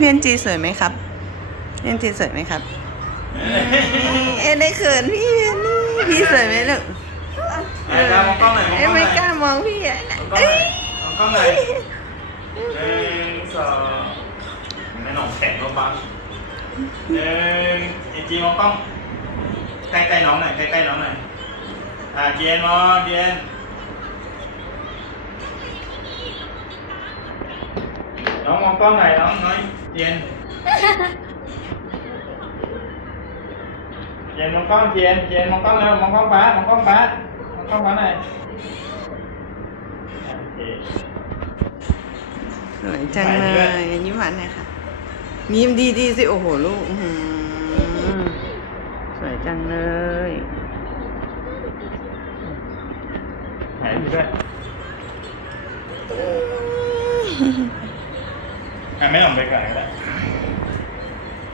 เรียนจีสวยไหมครับเรียนจีสวยไหมครับเอ็ได้เขินพี่นี่พี่สวยไหมลูก มองกล้องหน่อยมองกล้องหน่อย ไม่กล้ามองพี่อ่ะ มองกล้องหน่อยมองกล้องหน่อย1 2ไม่หนองแข็งก็บังเอ็นจีมองกล้องใกล้ๆน้องหน่อยใกล้ๆน้องหน่อยเจียนมองเจียนน้องมองกล้องหน่อยน้องน้อยเจียนมองกล้องเจียนมองกล้องเร็วมองกล้องป้ามองกล้องป้ามองกล้องป้าหน่อยโอเค สวยจังเลยยิ้มหวานหน่อยค่ะยิ้มดีๆสิโอ้โหลูกสวยจังเลย หายไปด้วยไม่หลงไปก่อนก็ได้